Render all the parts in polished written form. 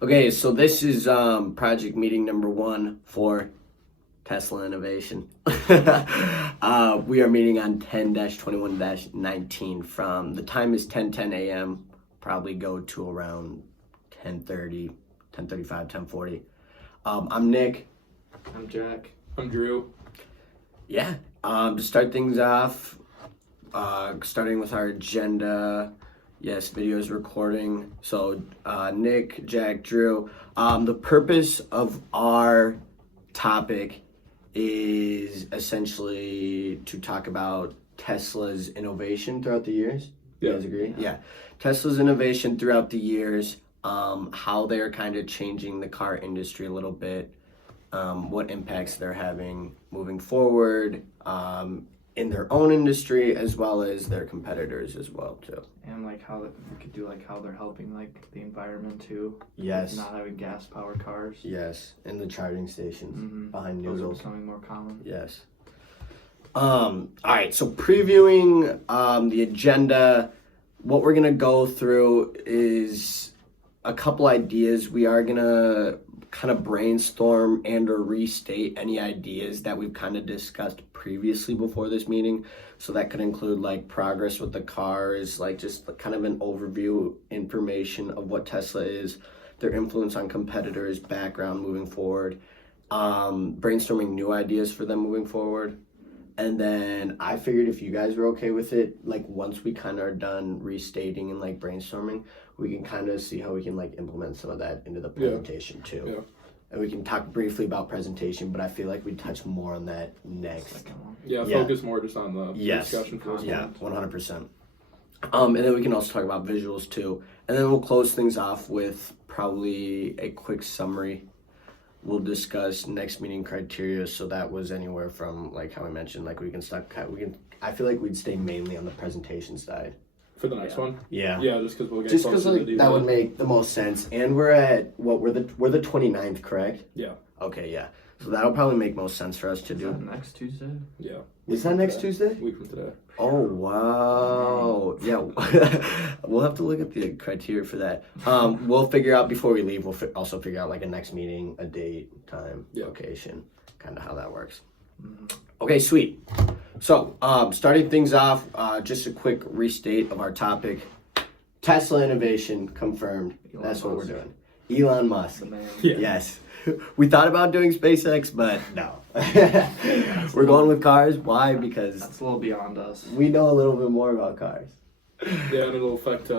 Okay, so this is project meeting number 1 for Tesla Innovation. We are meeting on 10-21-19 from, the time is 10:10 a.m., probably go to around 10:30, 10:35, 10:40. I'm Nick. I'm Jack. I'm Drew. Yeah, to start things off, starting with our agenda. Yes, video is recording. So, Nick, Jack, Drew. The purpose of our topic is essentially to talk about Tesla's innovation throughout the years. You guys agree? Yeah. Tesla's innovation throughout the years, how they're kind of changing the car industry a little bit, what impacts they're having moving forward, in their own industry as well as their competitors as well too. And like how we could do like how they're helping like the environment too. Yes. Not having gas powered cars. Yes, and the charging stations behind Those are noodles. becoming more common. Yes. All right, so previewing the agenda, what we're gonna go through is a couple ideas. We are gonna kind of brainstorm and or restate any ideas that we've kind of discussed previously before this meeting. So that could include like progress with the cars, like just kind of an overview information of what Tesla is, their influence on competitors, background moving forward, brainstorming new ideas for them moving forward. And then I figured if you guys were okay with it, like once we kind of are done restating and like brainstorming, we can kind of see how we can like implement some of that into the presentation too. Yeah. And we can talk briefly about presentation, but I feel like we'd touch more on that next. Second one. Yeah, Yeah. focus more just on the discussion first. Yeah, 100%. And then we can also talk about visuals too. And then we'll close things off with probably a quick summary. We'll discuss next meeting criteria. So that was anywhere from like how I mentioned, like I feel like we'd stay mainly on the presentation side. For the next one? Yeah. Yeah, just because we'll get Just closer because to like the that would detail. make the most sense. And we're at we're the 29th, correct? Yeah. Okay, yeah. So that'll probably make most sense for us to Is do. that next Tuesday? Yeah. Is that next Tuesday? Week from today. Oh wow! Yeah, we'll have to look at the criteria for that. We'll figure out before we leave. We'll also figure out like a next meeting, a date, time, location, kind of how that works. Okay, sweet. So, starting things off, just a quick restate of our topic. Tesla innovation confirmed. Elon That's what we're Musk. doing. Elon Musk. The man. Yeah. Yes. We thought about doing SpaceX, but no. We're going with cars. Why? Because That's a little beyond us. we know a little bit more about cars. Yeah, and it'll affect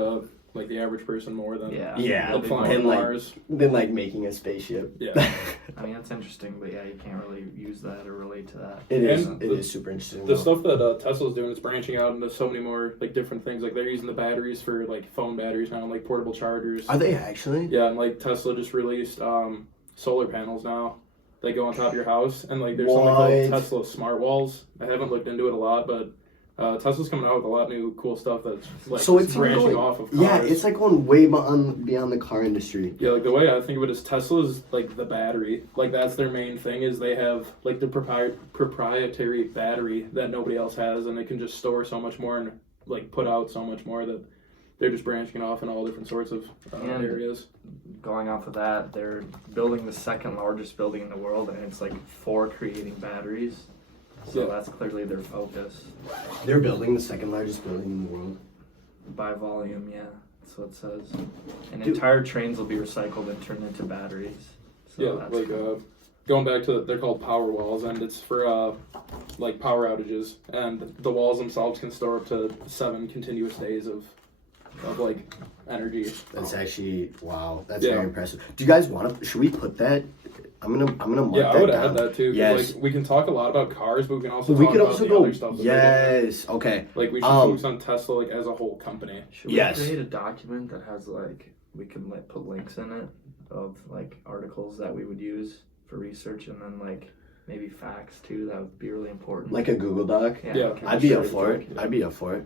like the average person more than Yeah, applying and to like Mars. then like making a spaceship. Yeah. I mean that's interesting, but yeah, you can't really use that or relate to that. It is. And It is super interesting. The though. stuff that Tesla's doing is branching out into so many more like different things. Like they're using the batteries for like phone batteries now, and like portable chargers. Are they actually? Yeah, and like Tesla just released solar panels now. They go on top of your house, and like there's something called What? Tesla Smart Walls. I haven't looked into it a lot, but Tesla's coming out with a lot of new cool stuff that's like So it's branching going, off of cars. yeah, it's like going way beyond the car industry. Yeah, like the way I think of it is Tesla's like the battery. Like that's their main thing is they have like the proprietary battery that nobody else has, and they can just store so much more and like put out so much more that they're just branching off in all different sorts of And- areas. Going off of that, they're building the second largest building in the world, and it's like for creating batteries. So Yeah. that's clearly their focus. They're building the second largest building in the world. By volume, yeah. That's what it says. And Dude. entire trains will be recycled and turned into batteries. So Yeah, that's like cool. going back to they're called power walls, and it's for like power outages, and the walls themselves can store up to 7 continuous days of like energy. That's actually wow. That's Yeah. very impressive. Do you guys want to? Should we put that? I'm gonna mark Yeah, that I would down. add that too. 'Cause, Yes. Like we can talk a lot about cars, but we can also We talk could about also the go. other stuff. That they're doing. Yes. Okay. Like we should focus on Tesla like as a whole company. Should yes. we create a document that has like we can like put links in it of like articles that we would use for research, and then like maybe facts too? That would be really important. Like a Google Doc. Yeah. okay. I'd be Sure, up for it. yeah. I'd be up for it.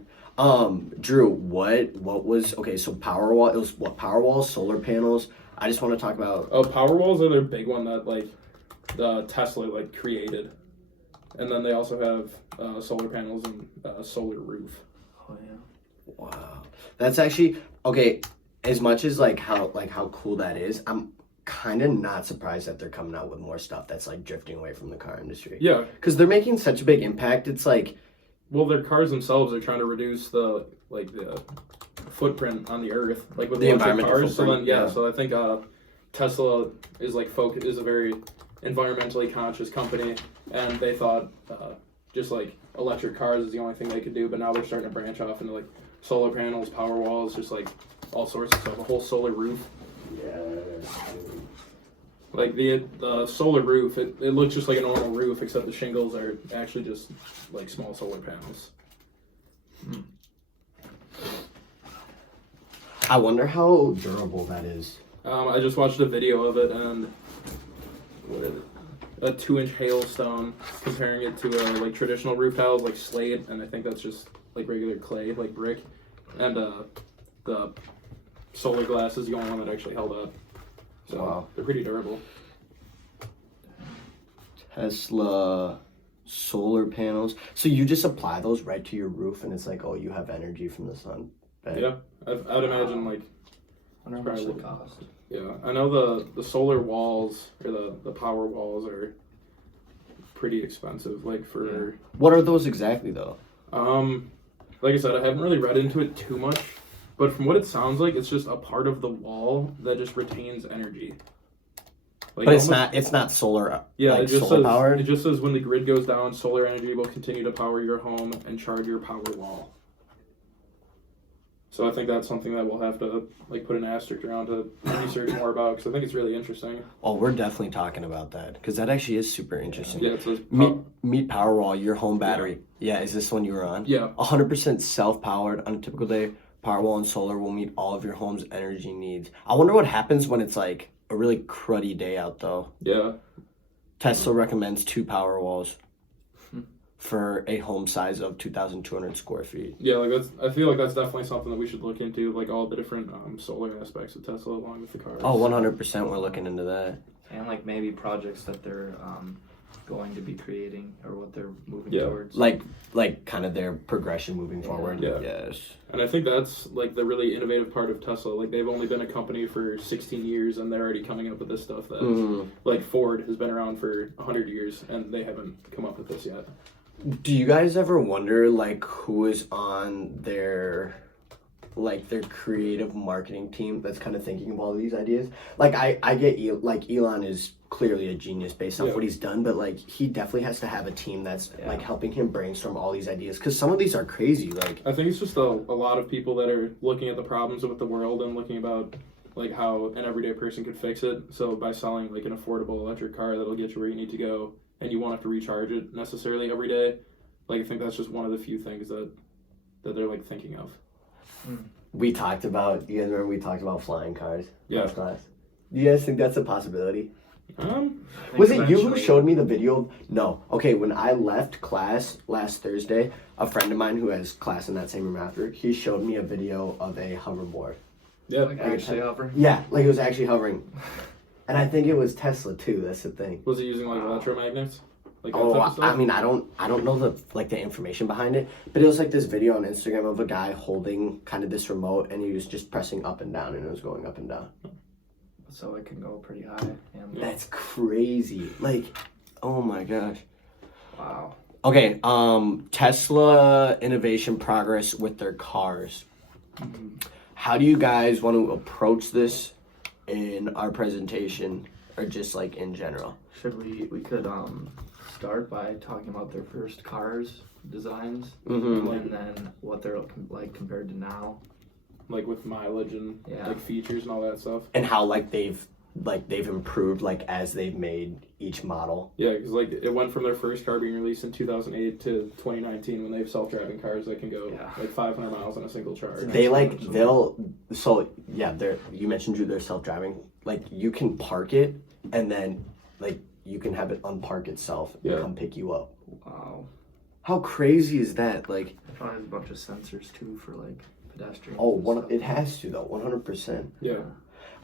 Drew, what was okay? So Powerwall. It was what Powerwall, solar panels. I just want to talk about. Oh, power walls are their big one that like the Tesla like created, and then they also have solar panels and solar roof. Oh yeah. Wow, that's actually okay. as much as like how cool that is, I'm kind of not surprised that they're coming out with more stuff that's like drifting away from the car industry. Yeah, Because they're making such a big impact. It's like, well, their cars themselves are trying to reduce the footprint on the earth, like with The electric environmental cars. So footprint, then, yeah. so I think Tesla is is a very environmentally conscious company, and they thought just like electric cars is the only thing they could do. But now they're starting to branch off into like solar panels, power walls, just like all sorts of stuff. A whole solar roof. Like the solar roof, it looks just like a normal roof, except the shingles are actually just like small solar panels. I wonder how durable that is. I just watched a video of it, and what is it? A 2-inch hailstone, comparing it to like traditional roof tiles like slate, and I think that's just like regular clay, like brick, and the solar glass is the only one that actually held up. So Wow. they're pretty durable. Tesla solar panels. So you just apply those right to your roof, and it's like, oh, you have energy from the sun. Right? Yeah, I would imagine like. I wonder how much they cost. Yeah, I know the solar walls or the power walls are pretty expensive. Like for What are those exactly though? like I said, I haven't really read into it too much, but from what it sounds like, it's just a part of the wall that just retains energy. Like But it's not solar. Yeah, like it just solar says powered. it just says when the grid goes down, solar energy will continue to power your home and charge your power wall. So I think that's something that we'll have to like put an asterisk around to research more about, because I think it's really interesting. Oh, we're definitely talking about that because that actually is super interesting. Yeah, it says Meet Powerwall, your home battery. Yeah, is this one you were on? Yeah. 100% self-powered on a typical day. Powerwall and solar will meet all of your home's energy needs. I wonder what happens when it's like a really cruddy day out though. Yeah. Tesla recommends 2 Powerwalls for a home size of 2,200 square feet. Yeah, like I feel like that's definitely something that we should look into, like all the different solar aspects of Tesla along with the cars. Oh, 100% we're looking into that. And like maybe projects that they're going to be creating or what they're moving Yeah. towards. Like kind of their progression moving forward. Yeah. Yes. And I think that's like the really innovative part of Tesla. Like they've only been a company for 16 years, and they're already coming up with this stuff that like Ford has been around for 100 years, and they haven't come up with this yet. Do you guys ever wonder like who is on their creative marketing team that's kind of thinking of all these ideas? Like I get like Elon is clearly a genius based off what he's done, but like he definitely has to have a team that's like helping him brainstorm all these ideas because some of these are crazy. Like I think it's just a lot of people that are looking at the problems with the world and looking about like how an everyday person could fix it. So by selling like an affordable electric car that'll get you where you need to go, and you won't have to recharge it necessarily every day, like I think that's just one of the few things that they're like thinking of. we talked about, you guys remember we talked about flying cars last class? Do you guys think that's a possibility? Was it you who showed me the video? No. Okay, when I left class last Thursday, a friend of mine who has class in that same room after, he showed me a video of a hoverboard. Yeah, Like actually hovering? Yeah, like it was actually hovering. And I think it was Tesla too, that's the thing. was it using like electromagnets? Like that Oh, type of stuff? I mean, I don't know the information behind it, but it was like this video on Instagram of a guy holding kind of this remote, and he was just pressing up and down, and it was going up and down. So it can go pretty high. And That's crazy. Like, oh my gosh. wow. Okay, Tesla innovation progress with their cars. How do you guys want to approach this in our presentation, or just like in general? Should we could start by talking about their first cars designs Mm-hmm. and then what they're like compared to now. like with mileage and like features and all that stuff. And how like they've improved like as they've made each model. Yeah, because like it went from their first car being released in 2008 to 2019 when they have self-driving cars that can go like 500 miles on a single charge. They you mentioned Drew, they're self-driving. Like you can park it and then like you can have it unpark itself and come pick you up. Wow. How crazy is that? Like It probably has a bunch of sensors too for like pedestrians. it has to though, 100%. Yeah.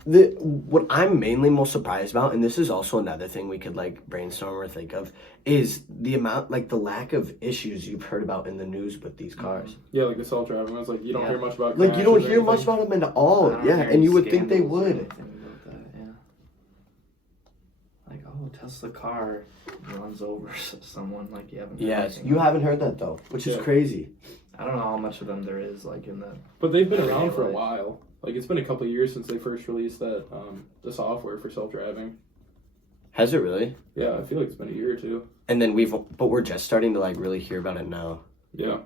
What I'm mainly most surprised about, and this is also another thing we could like brainstorm or think of, is the amount, like the lack of issues you've heard about in the news with these cars. Yeah, like the self-driving ones, like you don't hear much about. Like you don't crashes or hear much anything. about them at I all. don't Yeah, hear and any you would think they scandals or would. anything about that, yeah. Like, oh, Tesla car runs over someone. Like you haven't. heard Yes, anything you about haven't heard that though, which is Yeah. crazy. I don't know how much of them there is, like in the. But they've been around Yeah, for a like- while. Like it's been a couple of years since they first released that the software for self-driving. Has it really? Yeah, I feel like it's been a year or two. And then but we're just starting to like really hear about it now. Yeah.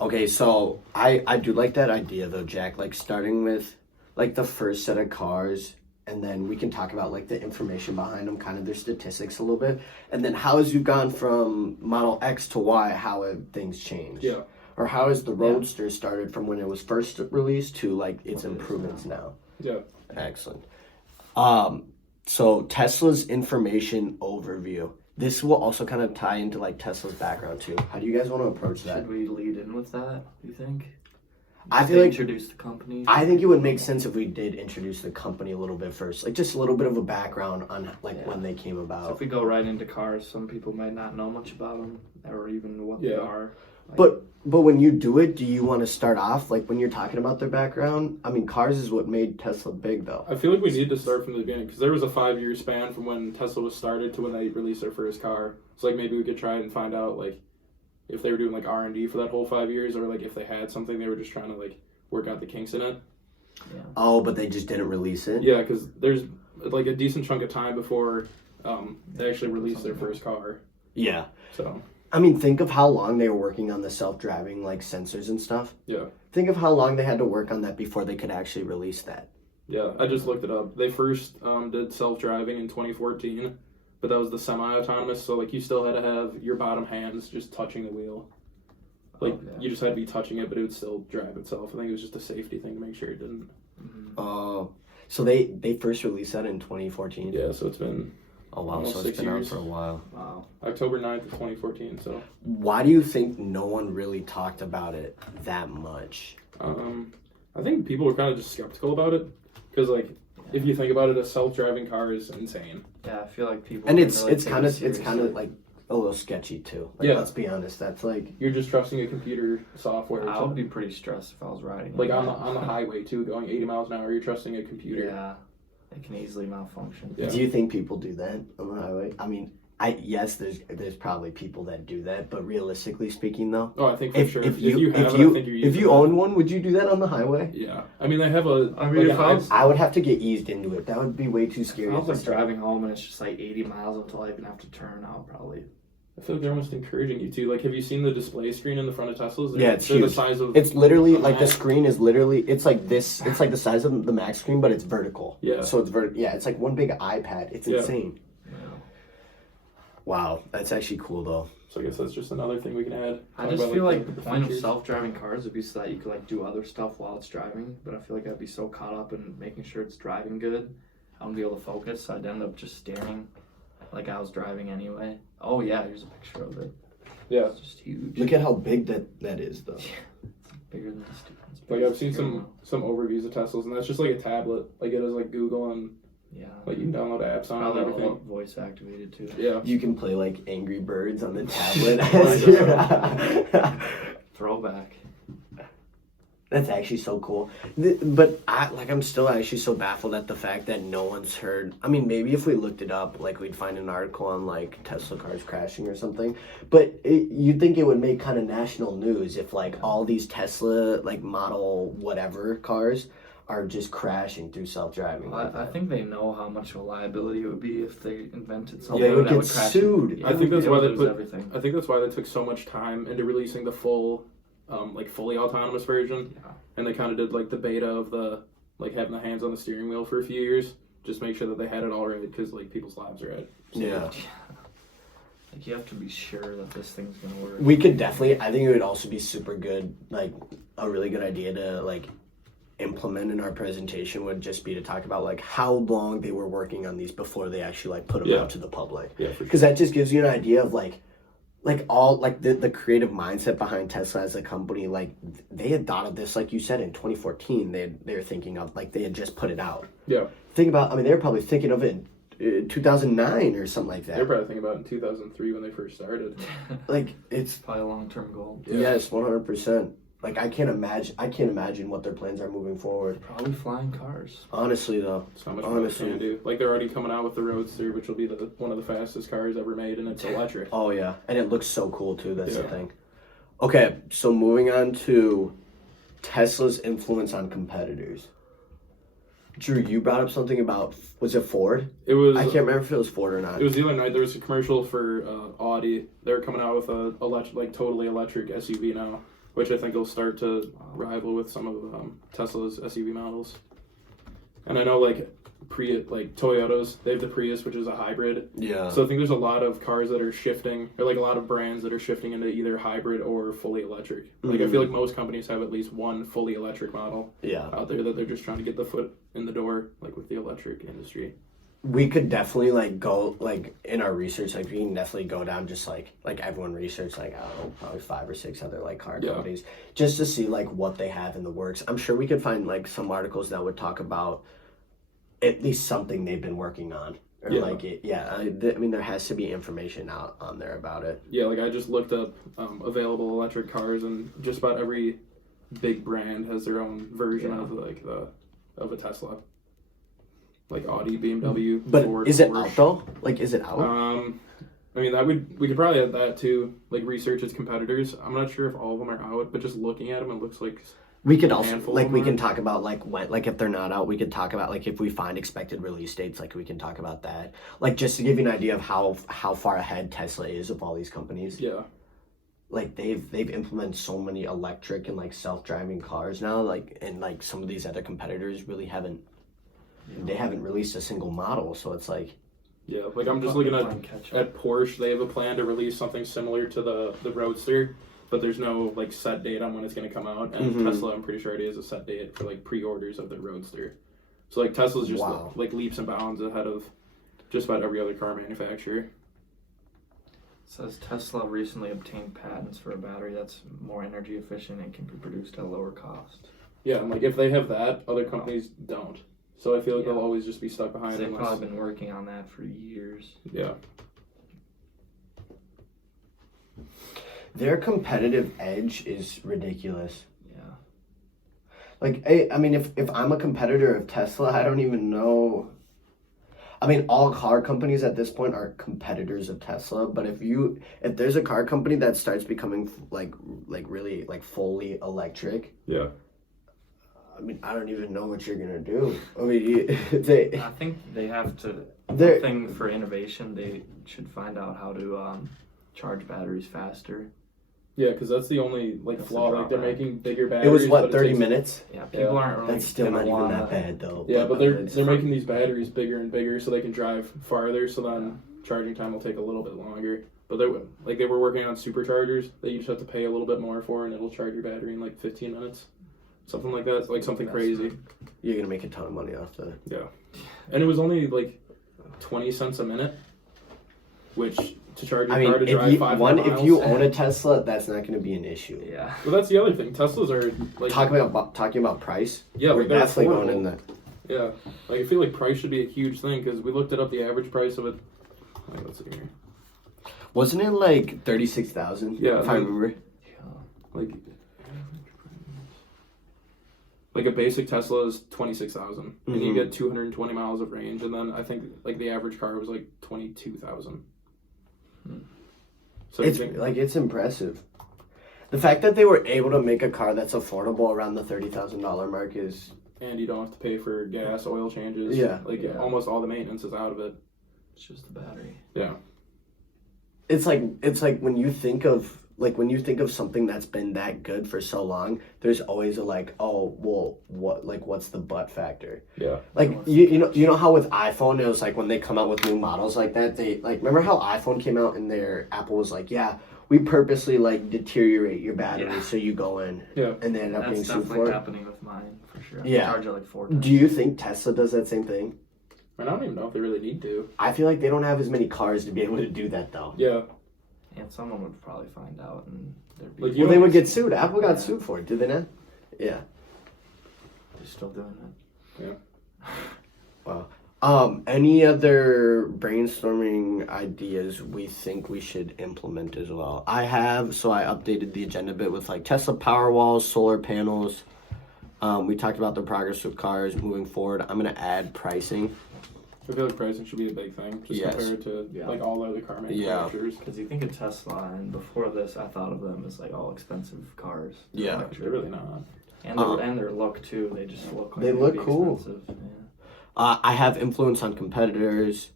Okay, so I do like that idea though, Jack. Like starting with like the first set of cars, and then we can talk about like the information behind them, kind of their statistics a little bit, and then how has you gone from Model X to Y? How have things changed? Yeah. Or how has the Roadster started from when it was first released to like its improvements now? Yeah. Excellent. So Tesla's information overview. This will also kind of tie into like Tesla's background too. How do you guys want to approach that? Should we lead in with that? Do you think? I Just feel like introduce the company. I think it would make sense if we did introduce the company a little bit first, like just a little bit of a background on like when they came So about. if we go right into cars, some people might not know much about them or even what they Yeah. are. Like, But when you do it, do you want to start off like when you're talking about their background? I mean, cars is what made Tesla big, though. I feel like we need to start from the beginning because there was a 5-year span from when Tesla was started to when they released their first car. So like maybe we could try and find out like if they were doing like R&D for that whole 5 years, or like if they had something they were just trying to like work out the kinks in it. Oh, but they just didn't release it. Yeah, because there's like a decent chunk of time before they actually released their first car. Yeah. So I mean, think of how long they were working on the self-driving like sensors and stuff. yeah, Think of how long they had to work on that before they could actually release that. yeah. I just looked it up. They first did self-driving in 2014, but that was the semi-autonomous. So like you still had to have your bottom hands just touching the wheel. Like Okay. you just had to be touching it, but it would still drive itself. I think it was just a safety thing to make sure it didn't. Oh, so they first released that in 2014. Yeah, so it's been Oh wow, Almost so 6 it's been out years. for a while. Wow. October 9th of 2014. So Why do you think no one really talked about it that much? I think people were kind of just skeptical about it because like if you think about it, a self-driving car is insane. Yeah, I feel like people. And didn't it's really take kind it of seriously. like a little sketchy too. Like, Yeah. let's be honest. That's like You're just trusting a computer software. I would be pretty stressed if I was riding. like it. on the highway too, going 80 miles an hour. You're trusting a computer. Yeah, it can easily malfunction. Yeah. Do you think people do that on the highway? I mean, yes, there's probably people that do that, but realistically speaking, though, Oh, I think for sure. if you have if it, you I think you're if using you it. own one, would you do that on the highway? Yeah, I mean they have a. I mean, like if a I high- was- I would have to get eased into it. That would be way too scary. If I was if I like driving home and it's just like 80 miles until I even have to turn, I'll probably. I feel like they're almost encouraging you to. Like, have you seen the display screen in the front of Teslas? Yeah, it's they're huge. the size of. It's literally like the Mac. screen is literally it's like this. It's like the size of the Mac screen, but it's vertical. Yeah. So it's Yeah, it's like one big iPad. It's Yeah. insane. Wow, that's actually cool though. So I guess that's just another thing we can add. I Talk just about, feel like the point of features. self-driving cars would be so that you could like do other stuff while it's driving. But I feel like I'd be so caught up in making sure it's driving good, I wouldn't be able to focus. So I'd end up just staring, like I was driving anyway. Oh yeah, here's a picture of it. Yeah. It's just huge. Look at how big that is though. Bigger than the stupid. Like I've seen some overviews of Teslas, and that's just like a tablet. Like it is like Google, and Yeah. like you can download apps on it and Probably everything. all voice activated too. Yeah. You can play like Angry Birds on the tablet. Throwback. That's actually so cool. But I'm still actually so baffled at the fact that no one's heard. I mean, maybe if we looked it up, like we'd find an article on like Tesla cars crashing or something. But you'd think it would make kind of national news if like all these Tesla like model whatever cars are just crashing through self-driving. Well, like I that. think they know how much of a liability it would be if they invented something They would that get would crash. sued. I think that's They why would they lose put. everything. I think that's why they took so much time into releasing the full, like fully autonomous version, Yeah. and they kind of did like the beta of the like having the hands on the steering wheel for a few years, just make sure that they had it all right because like people's lives are at stake. Yeah. Like you have to be sure that this thing's gonna work. We could definitely. I think it would also be super good. Like a really good idea to like implement in our presentation would just be to talk about like how long they were working on these before they actually like put them Yeah. out to the public. Yeah, for sure. Because that just gives you an idea of like like all like the creative mindset behind Tesla as a company, like they had thought of this, like you said, in 2014. They were thinking of, like, they had just put it out. Yeah. Think about, I mean, they were probably thinking of it in 2009 or something like They're that. probably thinking about it in 2003 when they first started. Like, it's Probably a long-term goal. Yeah. yes, 100%. Like, I can't imagine what their plans are moving forward. Probably flying cars. Honestly, though. So much more they Honestly. can do. Like they're already coming out with the Roadster, which will be one of the fastest cars ever made, and it's electric. Oh yeah, and it looks so cool too. That's the Yeah. thing. Okay, so moving on to Tesla's influence on competitors. Drew, you brought up something about, was it Ford? It was. I can't remember if it was Ford or not. It was the other night. There was a commercial for Audi. They're coming out with a totally electric SUV now, which I think will start to rival with some of Tesla's SUV models. And I know like Toyotas, they have the Prius, which is a hybrid. Yeah. So I think there's a lot of cars that are shifting, or like a lot of brands that are shifting into either hybrid or fully electric. Like I feel like most companies have at least one fully electric model Yeah. out there that they're just trying to get the foot in the door, like with the electric industry. We could definitely like go like in our research, like we can definitely go down just like everyone research, like I don't know, probably 5 or 6 other like car Yeah. companies, just to see like what they have in the works. I'm sure we could find like some articles that would talk about at least something they've been working on, or Yeah. like it. Yeah, I mean there has to be information out on there about it. Yeah, like I just looked up available electric cars, and just about every big brand has their own version of of a Tesla. Like Audi, BMW, But Ford, is it Porsche. out though? Like, is it out? I mean, we could probably add that too, like research its competitors. I'm not sure if all of them are out, but just looking at them, it looks like We could also handful like of we them can talk about like when, like if they're not out, we could talk about like if we find expected release dates, like we can talk about that. Like just to give you an idea of how far ahead Tesla is of all these companies. yeah, Like they've implemented so many electric and like self-driving cars now, like, and like some of these other competitors really haven't released a single model, so it's like yeah. Like I'm just looking Playing catch up. at Porsche. They have a plan to release something similar to the Roadster, but there's no like set date on when it's going to come out. And Tesla, I'm pretty sure already has a set date for like pre-orders of their Roadster. So like Tesla's just Wow. like leaps and bounds ahead of just about every other car manufacturer. It says Tesla recently obtained patents for a battery that's more energy efficient and can be produced at a lower cost. Yeah, and like if they have that, other companies don't. So I feel like Yeah. they'll always just be stuck behind. They've unless, probably been working on that for years. yeah, their competitive edge is ridiculous. Yeah. Like, I mean, if I'm a competitor of Tesla, I don't even know. I mean, all car companies at this point are competitors of Tesla. But if there's a car company that starts becoming like really like fully electric, yeah. I mean, I don't even know what you're gonna do. I mean, they I think they have to. They're- One thing for innovation, they should find out how to charge batteries faster. Yeah, because that's the only like That's flaw. the Like they're drawback. making bigger batteries. it was but what 30 takes- minutes. Yeah, people Yeah. aren't really. That's still gonna not even wanna- that bad though. Yeah, but they're it's- making these batteries bigger and bigger so they can drive farther. So then charging time will take a little bit longer. But they were working on superchargers that you just have to pay a little bit more for, and it'll charge your battery in like 15 minutes, something like that. It's like something crazy. You're gonna make a ton of money off that. Yeah, and it was only like 20 cents a minute, which to charge your I mean, car to drive if you 500 miles. if you own a Tesla, that's not gonna be an issue. Yeah. Well, that's the other thing. Teslas are like Talking about price. Yeah, we're like they're definitely affordable. going in there. Yeah, like I feel like price should be a huge thing because we looked it up. The average price of it. Like, let's see here. Wasn't it like 36,000? Yeah, if I remember. Like a basic Tesla is 26,000, and you Mhm. get 220 miles of range, and then I think like the average car was like 22,000. So you It's think, like it's impressive. The fact that they were able to make a car that's affordable around the $30,000 mark is and you don't have to pay for gas, oil changes. Yeah. like Yeah. almost all the maintenance is out of it. It's just the battery. Yeah, it's like when you think of something that's been that good for so long, there's always a like, oh well, what's the but factor? yeah, Like What's you know how with iPhone it was like when they come out with new models like that, they like remember how iPhone came out and Apple was like, yeah, we purposely like deteriorate your battery Yeah. so you go in, yeah. and they end up being That's sued definitely for it. happening with mine for sure. I Yeah. charge it like 4 times. Do you think Tesla does that same thing? And I don't even know if they really need to. I feel like they don't have as many cars to be able to do that though. Yeah, And someone would probably find out, and there'd be. Like, you Well, they don't- would get sued. Apple got sued for it, did they not? Yeah. They're still doing it. Wow. Any other brainstorming ideas we think we should implement as well? I updated the agenda a bit with like Tesla Powerwalls, solar panels. We talked about the progress with cars moving forward. I'm gonna add pricing. I feel like pricing should be a big thing, just Yes. compared to Yeah. like all other car manufacturers. Because you think of Tesla, and before this, I thought of them as like all expensive cars. Yeah. Electric. They're really not. And their look too. They just look like They they'd look be cool. expensive. Yeah. I have influence on competitors.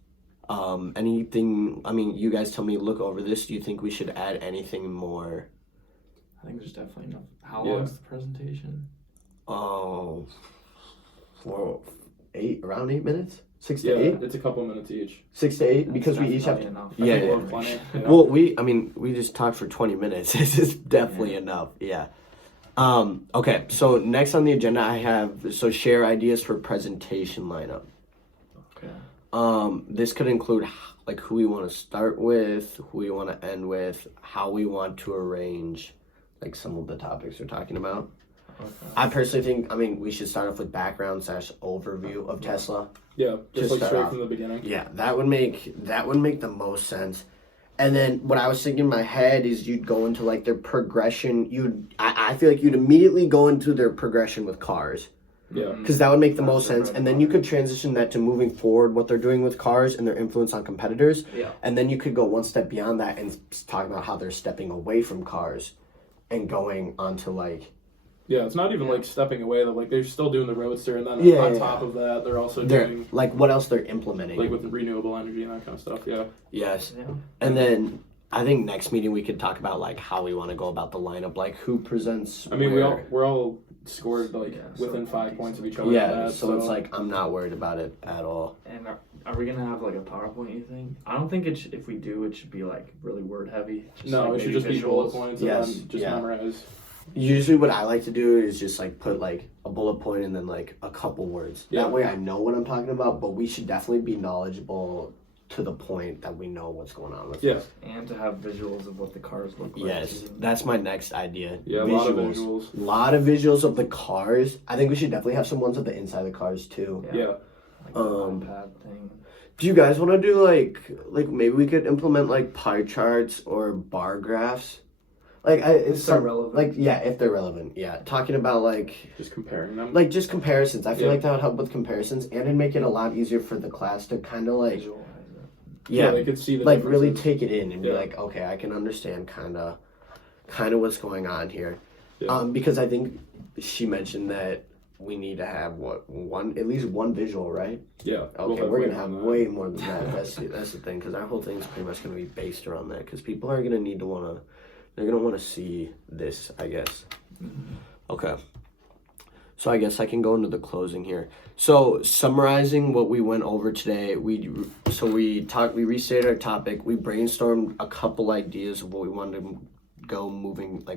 Anything? I mean, you guys tell me. Look over this. Do you think we should add anything more? I think there's definitely enough. How Yeah. long's the presentation? Oh, around 8 minutes, 6 Yeah, to 8, it's a couple minutes each. 6 to 8, That's because we each have. definitely enough. Yeah, I think yeah. we'll have plenty. Yeah. Well, we just talked for 20 minutes. This is definitely Yeah. enough. Yeah. Okay. So next on the agenda, I have share ideas for presentation lineup. Okay. This could include like who we want to start with, who we want to end with, how we want to arrange like some of the topics we're talking about. Okay. I personally think, we should start off with background / overview of Tesla. Yeah, Just just like start straight off. from the beginning. Yeah, that would make the most sense. And then what I was thinking in my head is you'd go into like their progression. I feel like you'd immediately go into their progression with cars. Yeah. Because that would make the That's most their sense. bread And and then you could transition that to moving forward, what they're doing with cars and their influence on competitors. Yeah. And then you could go one step beyond that and talk about how they're stepping away from cars and going onto like... Yeah, it's not even like stepping away. Like they're still doing the Roadster, and then on top of that, they're also They're, doing like what else they're implementing. like with renewable energy and that kind of stuff. Yeah. Yes. Yeah. And then I think next meeting we could talk about like how we want to go about the lineup, like who presents. I mean, where. we're all scored like Yeah, so within 5 decent. points of each other. Yeah, on that, so it's like I'm not worried about it at all. And are we gonna have like a PowerPoint? You think? I don't think it. If we do, it should be like really word heavy. no, like it should maybe just be bullet visuals. points Yes, and then just yeah. memorize. Usually, what I like to do is just like put like a bullet point and then like a couple words. Yeah. That way, I know what I'm talking about. But we should definitely be knowledgeable to the point that we know what's going on with. Yeah. it. And to have visuals of what the cars look like. Yes, too. that's my next idea. Yeah, a lot of visuals. Lot of visuals of the cars. I think we should definitely have some ones of the inside of the cars too. Yeah. Like the iPad thing. Do you guys want to do like maybe we could implement like pie charts or bar graphs? Like it's they're relevant. Like yeah, if they're relevant. Yeah, talking about like Just comparing them. like just comparisons. I feel Yeah. like that would help with comparisons and it'd make it a lot easier for the class to kind of like Visualize it. yeah, they could see the like really differences. take it in and be Yeah. like, okay, I can understand kind of what's going on here. Yeah. Because I think she mentioned that we need to have at least one visual, right? Yeah. Okay, we'll we're way gonna have more than way more than that. That's the thing, because our whole thing is pretty much gonna be based around that. Because people are gonna need to they're gonna want to see this, I guess. Okay. So I guess I can go into the closing here. So summarizing what we went over today, we restated our topic. We brainstormed a couple ideas of what we wanted to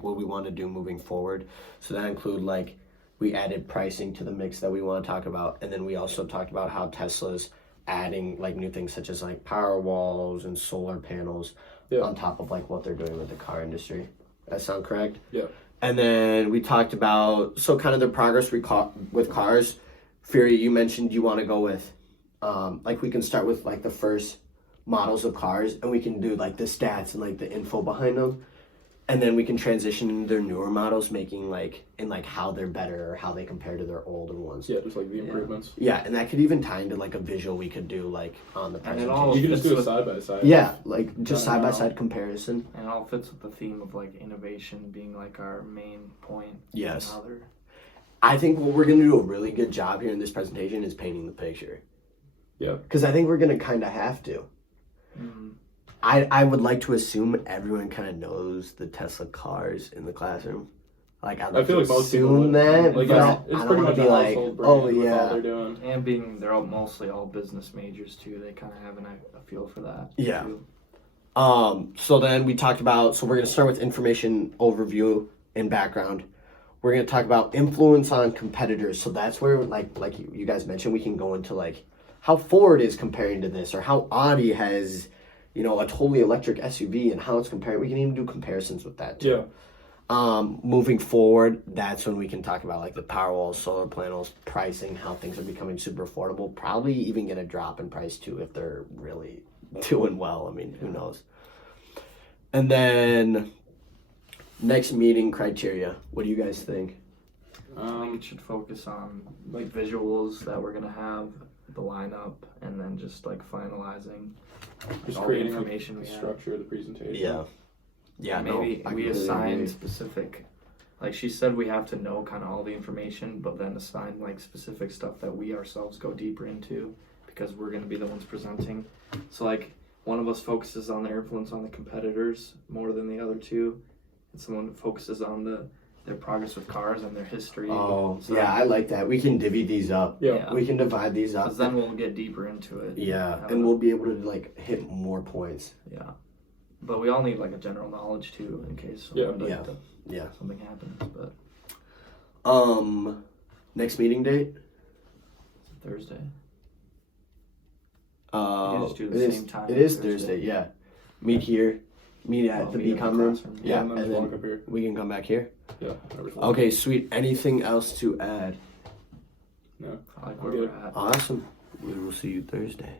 what we want to do moving forward. So that include like we added pricing to the mix that we want to talk about, and then we also talked about how Tesla's adding like new things such as like power walls and solar panels on top of like what they're doing with the car industry. That sound correct? Yeah. And then we talked about kind of the progress with cars. Fury, you mentioned you want to go with like we can start with like the first models of cars and we can do like the stats and like the info behind them. And then we can transition into their newer models, making like how they're better or how they compare to their older ones. Yeah, just like the improvements. Yeah, and that could even tie into like a visual we could do like on the And it presentation. all You can just fits do a with- side by side. Yeah, like just No, side by no. side comparison. And it all fits with the theme of like innovation being like our main point. Yes. And how they're- I think what we're gonna do a really good job here in this presentation is painting the picture. Yeah. Because I think we're gonna kind of have to. Mhm. I would like to assume everyone kind of knows the Tesla cars in the classroom. Like I'd like I feel to like most people assume would. that, Like, but it's I pretty don't want much to a be like, household brand oh with all yeah, they're doing. And being they're mostly all business majors too, they kind of have a feel for that. Yeah. too. So then we talked about, so we're going to start with information overview and background. We're going to talk about influence on competitors. So that's where, like you guys mentioned, we can go into like how Ford is comparing to this or how Audi has you know, a totally electric SUV and how it's compared. We can even do comparisons with that too. Moving forward, that's when we can talk about like the power walls, solar panels, pricing, how things are becoming super affordable. Probably even get a drop in price too if they're really doing well. I mean, who knows? And then next meeting criteria. What do you guys think? I think it should focus on like visuals that we're gonna have, the lineup, and then just like finalizing Just all the creating information we the have. structure of the presentation. Yeah, Maybe no, I we completely assign agree. specific, like she said, we have to know kind of all the information, but then assign like specific stuff that we ourselves go deeper into because we're going to be the ones presenting. So like one of us focuses on their influence on the competitors more than the other two, and someone focuses on their progress with cars and their history. Oh, So- yeah, I like that. We can divvy these up. Yeah. We can divide these up. Because then we'll get deeper into it. Yeah, Have and a- we'll be able to like hit more points. Yeah. But we all need like a general knowledge too in case Yeah. something happens. But Next meeting date? Thursday. It just do the is- same time It is Thursday. Thursday, yeah. Meet here. Meet at the Meet in Bcom room. classroom. Yeah, and then and just walk then up here. we can come back here. Yeah. whatever's left. Okay, sweet. Anything else to add? No. I like where Good. we're at. Awesome. We will see you Thursday.